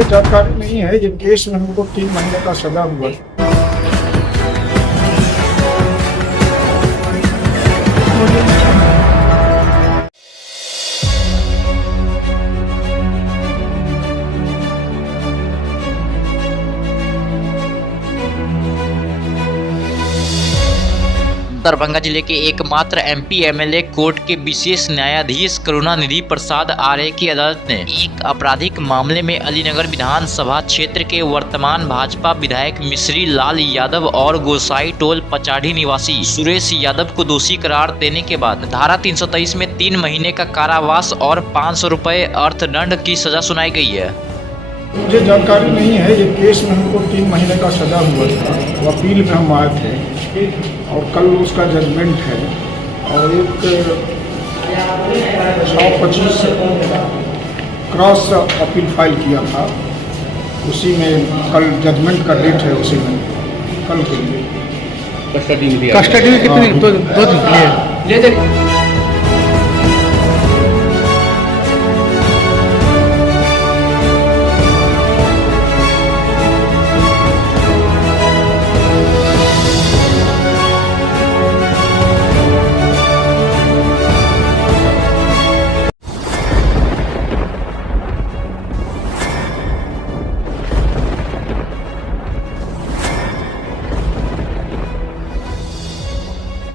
मुझे जानकारी नहीं है। ये केस में हमको 3 महीने का सजा हुआ। दरभंगा जिले के एकमात्र एमपी एमएलए कोर्ट के विशेष न्यायाधीश करुणानिधि प्रसाद आर्य की अदालत ने एक आपराधिक मामले में अलीनगर विधानसभा क्षेत्र के वर्तमान भाजपा विधायक मिश्री लाल यादव और गोसाई टोल पचाढ़ी निवासी सुरेश यादव को दोषी करार देने के बाद धारा 323 में 3 महीने का कारावास और 500 रुपए अर्थदंड की सजा सुनाई गई है। मुझे जानकारी नहीं है। ये केस में हमको 3 महीने का सजा हुआ था। वकील में हम आए थे और कल उसका जजमेंट है और एक 625 क्रॉस अपील फाइल किया था। उसी में कल जजमेंट का डेट है। उसी में कल के लिए कस्टडी में कितने 2 दिन ले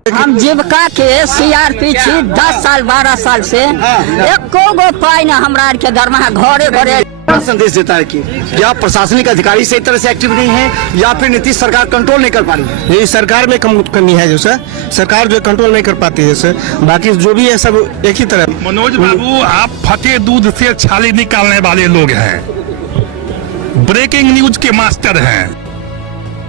हम जीविका के सीआरपी छी 10 साल 12 साल से एको गो पाई न हमरा के दरमाहा घरे घरे संदेश देता है कि या प्रशासनिक अधिकारी सही तरह से एक्टिव नहीं है या फिर नीतीश सरकार कंट्रोल नहीं कर पा रही है। ये सरकार में कमी है जो सर, सरकार जो कंट्रोल नहीं कर पाती है सर, बाकी जो भी है सब एक ही तरह। मनोज बाबू, आप फटे दूध से छाली निकालने वाले लोग हैं, ब्रेकिंग न्यूज के मास्टर हैं।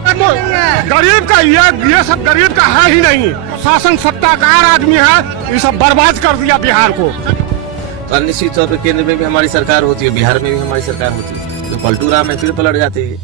गरीब का ये सब गरीब का है ही नहीं। शासन सत्ताकार आदमी है, ये सब बर्बाद कर दिया बिहार को। तो निश्चित तौर पर केंद्र में भी हमारी सरकार होती है, बिहार में भी हमारी सरकार होती है, तो पलटू राम है फिर पलट जाते हैं।